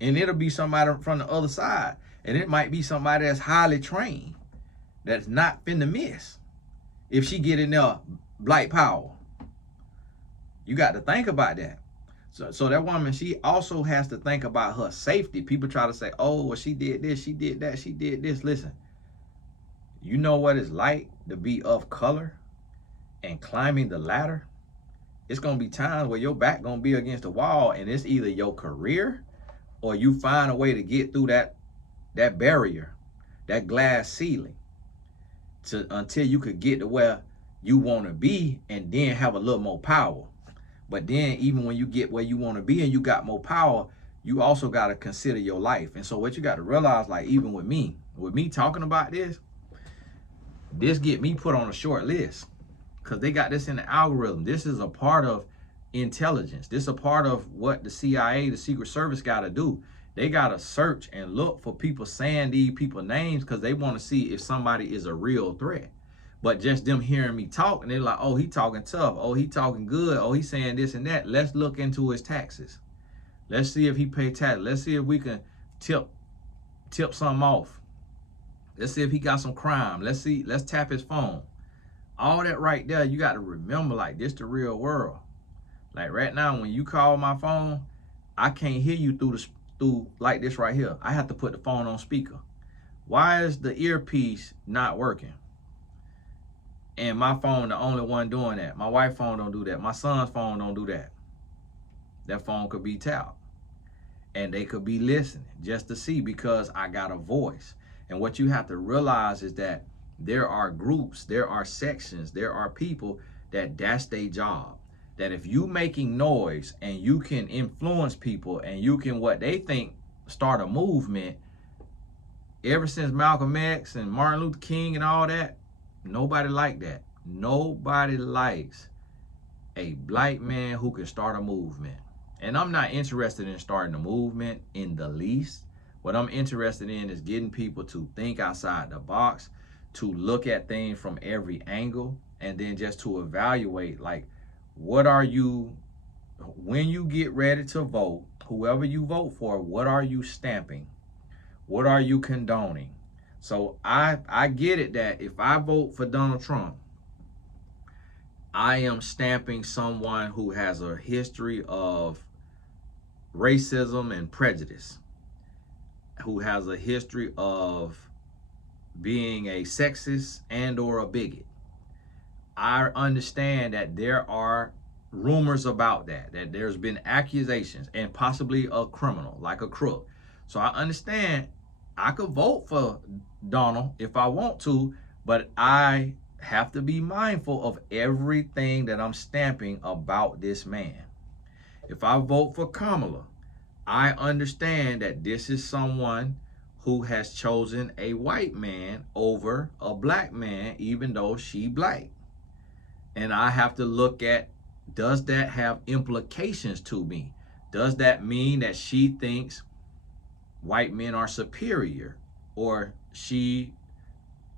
And it'll be somebody from the other side. And it might be somebody that's highly trained, that's not finna miss. If she get in there, black power. You got to think about that. So that woman, she also has to think about her safety. People try to say, oh, well, she did this, she did that, she did this. Listen, you know what it's like to be of color and climbing the ladder? It's going to be times where your back going to be against the wall, and it's either your career or you find a way to get through that barrier, that glass ceiling, until you could get to where you want to be and then have a little more power. But then even when you get where you want to be and you got more power, you also got to consider your life. And so what you got to realize, like even with me talking about this get me put on a short list because they got this in the algorithm. This is a part of intelligence. This is a part of what the CIA, the Secret Service, got to do. They got to search and look for people saying these people's names because they want to see if somebody is a real threat. But just them hearing me talk and they're like, oh, he talking tough. Oh, he talking good. Oh, he saying this and that. Let's look into his taxes. Let's see if he pay tax. Let's see if we can tip something off. Let's see if he got some crime. Let's tap his phone. All that right there, you got to remember, like, this the real world. Like right now, when you call my phone, I can't hear you through like this right here. I have to put the phone on speaker. Why is the earpiece not working? And my phone the only one doing that. My wife's phone don't do that. My son's phone don't do that. That phone could be tapped. And they could be listening just to see because I got a voice. And what you have to realize is that there are groups, there are sections, there are people that's their job. That if you making noise and you can influence people and you can, what they think, start a movement, ever since Malcolm X and Martin Luther King and all that, nobody like that. Nobody likes a black man who can start a movement. And I'm not interested in starting a movement in the least. What I'm interested in is getting people to think outside the box, to look at things from every angle, and then just to evaluate, like, what are you, when you get ready to vote, whoever you vote for, what are you stamping? What are you condoning? So I get it that if I vote for Donald Trump, I am stamping someone who has a history of racism and prejudice, who has a history of being a sexist and or a bigot. I understand that there are rumors about that there's been accusations and possibly a criminal, like a crook. So I understand I could vote for Donald if I want to, but I have to be mindful of everything that I'm stamping about this man. If I vote for Kamala, I understand that this is someone who has chosen a white man over a black man, even though she black. And I have to look at, does that have implications to me? Does that mean that she thinks white men are superior, or she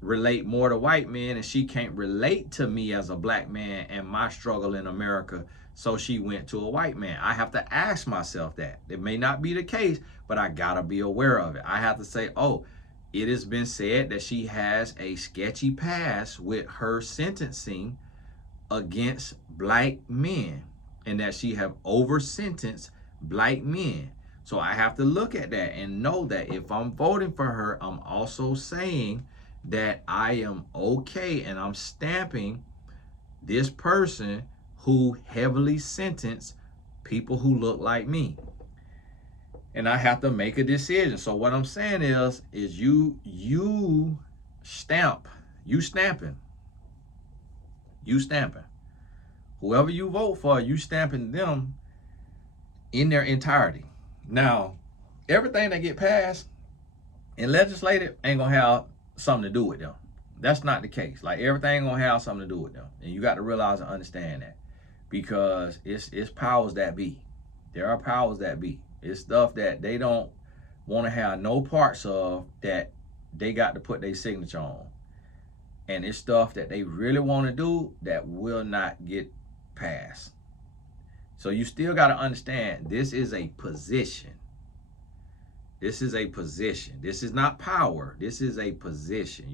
relate more to white men and she can't relate to me as a black man and my struggle in America so she went to a white man. I have to ask myself that. It may not be the case, but I gotta be aware of it. I have to say, oh, it has been said that she has a sketchy past with her sentencing against black men, and that she have over sentenced black men. So I have to look at that and know that if I'm voting for her, I'm also saying that I am okay and I'm stamping this person who heavily sentenced people who look like me. And I have to make a decision. So what I'm saying is you stamping. Whoever you vote for, you stamping them in their entirety. Now, everything that get passed and legislated ain't gonna have something to do with them. That's not the case. Like, everything gonna have something to do with them. And you got to realize and understand that. Because it's powers that be. There are powers that be. It's stuff that they don't want to have no parts of, that they got to put their signature on. And it's stuff that they really want to do that will not get passed. So you still got to understand, this is a position. This is a position. This is not power. This is a position.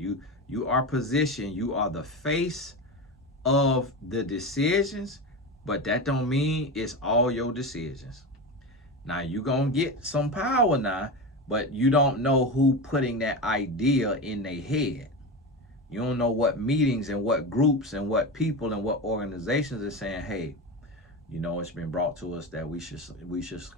You are positioned. You are the face of the decisions, but that don't mean it's all your decisions. Now, you're going to get some power now, but you don't know who putting that idea in their head. You don't know what meetings and what groups and what people and what organizations are saying, hey, you know, it's been brought to us that we should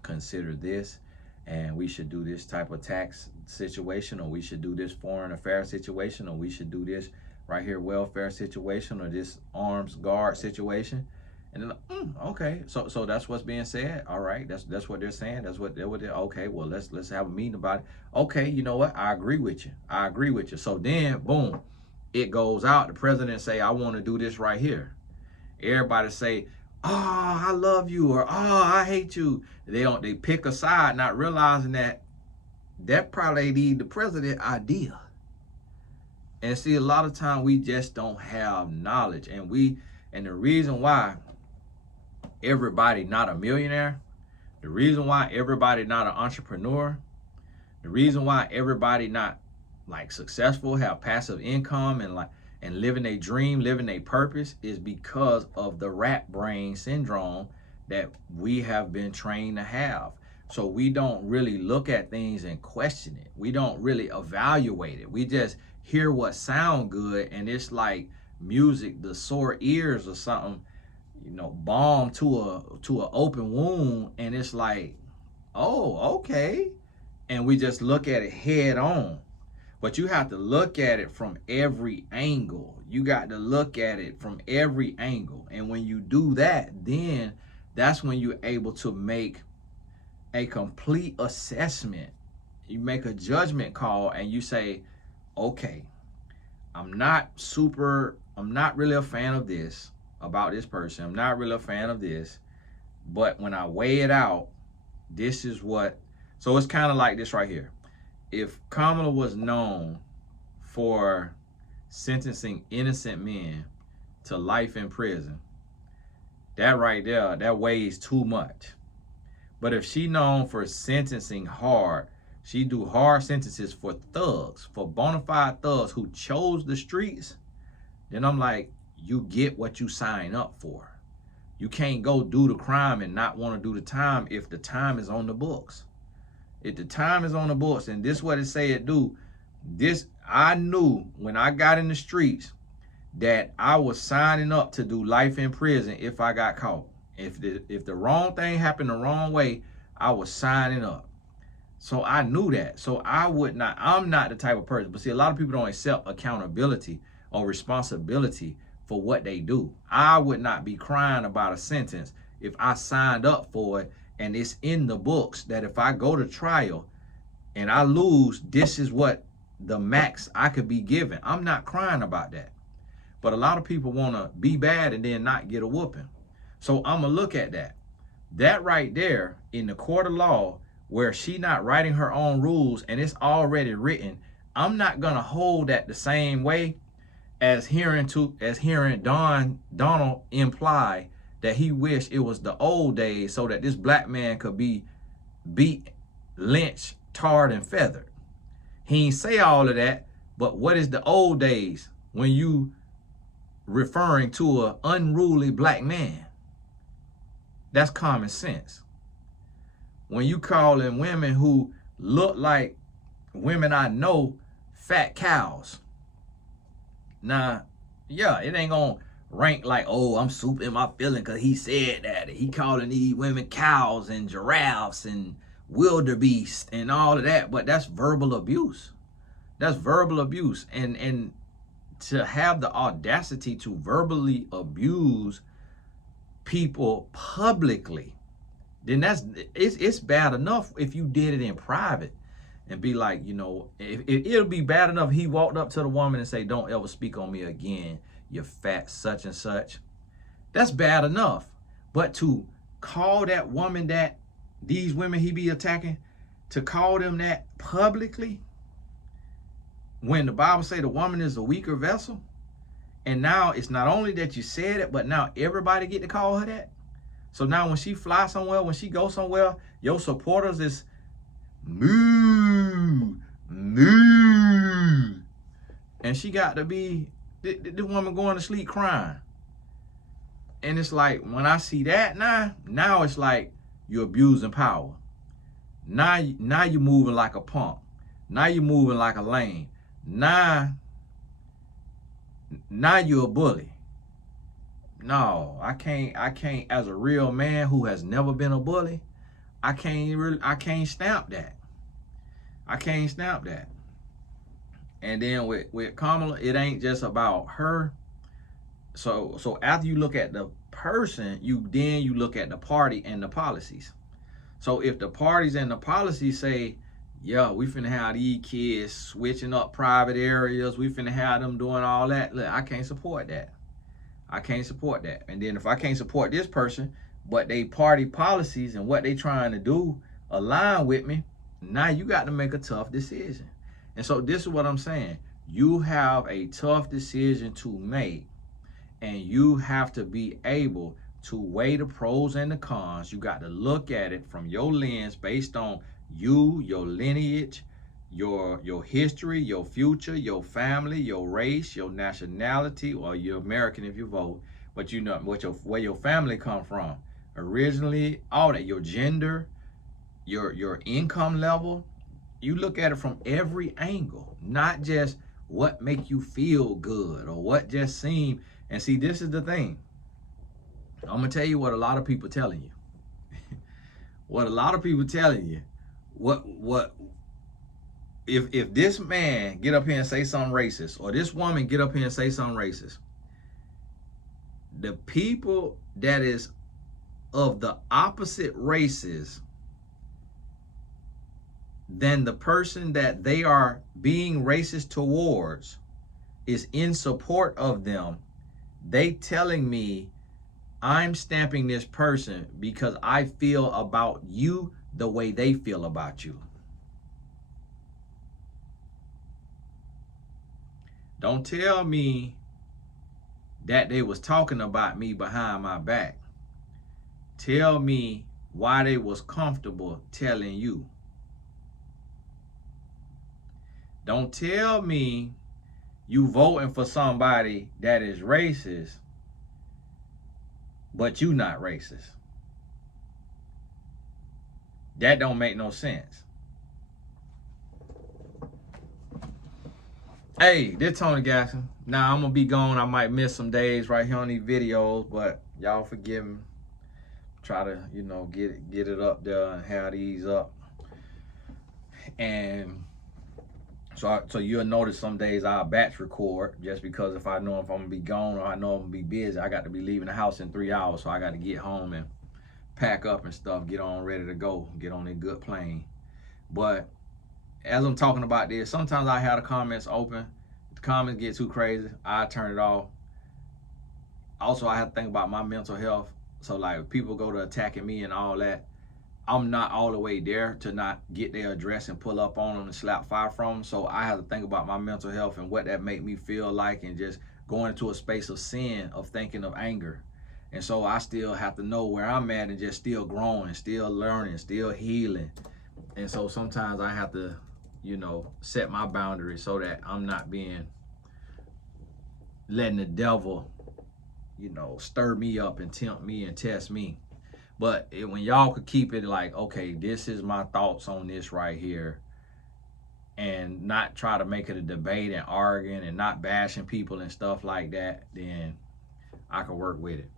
consider this, and we should do this type of tax situation, or we should do this foreign affairs situation, or we should do this right here welfare situation, or this arms guard situation. And then, okay, so that's what's being said. All right, that's what they're saying. That's what they're okay. Well, let's have a meeting about it. Okay, you know what? I agree with you. So then, boom, it goes out. The president say, I want to do this right here. Everybody say, oh, I love you, or oh, I hate you. They pick a side, not realizing that probably the president idea. And see, a lot of time we just don't have knowledge, and the reason why everybody not a millionaire, the reason why everybody not an entrepreneur, the reason why everybody not like successful, have passive income, and living a dream, living a purpose, is because of the rat brain syndrome that we have been trained to have. So we don't really look at things and question it. We don't really evaluate it. We just hear what sound good, and it's like music, the sore ears or something, you know, balm to an open wound, and it's like, oh, okay. And we just look at it head on. But you have to look at it from every angle. You got to look at it from every angle. And when you do that, then that's when you're able to make a complete assessment. You make a judgment call, and you say, okay, I'm not really a fan of this about this person. I'm not really a fan of this. But when I weigh it out, this is what. So it's kind of like this right here. If Kamala was known for sentencing innocent men to life in prison, that right there, that weighs too much. But if she known for sentencing hard, she do hard sentences for thugs, for bona fide thugs who chose the streets, then I'm like, you get what you sign up for. You can't go do the crime and not want to do the time if the time is on the books. If the time is on the books, and this what it say it do, this I knew when I got in the streets that I was signing up to do life in prison if I got caught. If the wrong thing happened the wrong way, I was signing up. So I knew that. So I'm not the type of person. But see, a lot of people don't accept accountability or responsibility for what they do. I would not be crying about a sentence if I signed up for it and it's in the books that if I go to trial and I lose, this is what the max I could be given. I'm not crying about that. But a lot of people want to be bad and then not get a whooping. So I'm going to look at that. That right there in the court of law, where she not writing her own rules and it's already written, I'm not going to hold that the same way as hearing Donald imply that he wished it was the old days so that this black man could be beat, lynched, tarred, and feathered. He ain't say all of that, but what is the old days when you referring to an unruly black man? That's common sense. When you calling women who look like women I know fat cows. Now, yeah, it ain't gonna rank like, oh, I'm super in my feeling because he said that. He calling these women cows and giraffes and wildebeest and all of that, but that's verbal abuse. That's verbal abuse. And to have the audacity to verbally abuse people publicly, then it's bad enough if you did it in private and be like, you know, it'll be bad enough he walked up to the woman and say, don't ever speak on me again, you fat such and such. That's bad enough. But to call that woman that, these women he be attacking, to call them that publicly, when the Bible say the woman is a weaker vessel, and now it's not only that you said it, but now everybody get to call her that. So now when she fly somewhere, when she go somewhere, your supporters is moo, moo. And she got to be, the woman going to sleep crying. And it's like, when I see that now it's like you're abusing power. Now you're moving like a punk. Now you're moving like a lame. Now you're a bully. No, I can't, as a real man who has never been a bully, I can't stamp that. I can't stamp that. And then with Kamala, it ain't just about her. So after you look at the person, you look at the party and the policies. So if the parties and the policies say, yeah, we finna have these kids switching up private areas, we finna have them doing all that, look, I can't support that. I can't support that. And then if I can't support this person, but they party policies and what they trying to do align with me, now you got to make a tough decision. And so this is what I'm saying. You have a tough decision to make, and you have to be able to weigh the pros and the cons. You got to look at it from your lens based on you, your lineage, your history, your future, your family, your race, your nationality, or you're American if you vote, but you know where your family come from. Originally, all that, your gender, your income level. You look at it from every angle, not just what make you feel good or what just seem. And see, this is the thing. I'm gonna tell you what a lot of people telling you. What a lot of people telling you. If this man get up here and say something racist, or this woman get up here and say something racist, the people that is of the opposite races than the person that they are being racist towards is in support of them, they telling me I'm stamping this person because I feel about you the way they feel about you. Don't tell me that they was talking about me behind my back. Tell me why they was comfortable telling you. Don't tell me you voting for somebody that is racist, but you not racist. That don't make no sense. Hey, this Tony Jackson. Now I'm gonna be gone. I might miss some days right here on these videos, but y'all forgive me. Try to, you know, get it up there and have these up. And so you'll notice some days I'll batch record just because if I know if I'm gonna be gone or I know I'm gonna be busy, I got to be leaving the house in 3 hours. So I got to get home and pack up and stuff, get on ready to go, get on a good plane. But as I'm talking about this, sometimes I have the comments open. If the comments get too crazy, I turn it off. Also, I have to think about my mental health. So like if people go to attacking me and all that, I'm not all the way there to not get their address and pull up on them and slap fire from them. So I have to think about my mental health and what that make me feel like, and just going into a space of sin, of thinking of anger. And so I still have to know where I'm at and just still growing, still learning, still healing. And so sometimes I have to, you know, set my boundaries so that I'm not letting the devil, you know, stir me up and tempt me and test me. But when y'all could keep it like, okay, this is my thoughts on this right here, and not try to make it a debate and arguing and not bashing people and stuff like that, then I can work with it.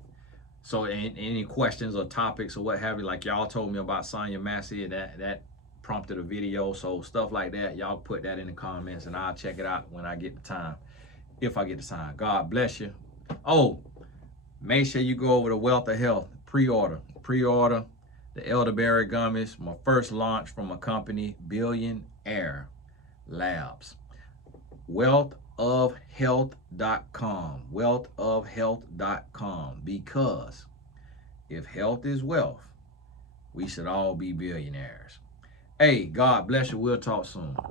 So any questions or topics or what have you, like y'all told me about Sonya Massey, that prompted a video. So stuff like that, y'all put that in the comments and I'll check it out when I get the time. If I get the time. God bless you. Oh, make sure you go over to Wealth of Health. Pre-order the elderberry gummies. My first launch from a company, Billionaire Labs. Wealthofhealth.com. Wealthofhealth.com. Because if health is wealth, we should all be billionaires. Hey, God bless you. We'll talk soon.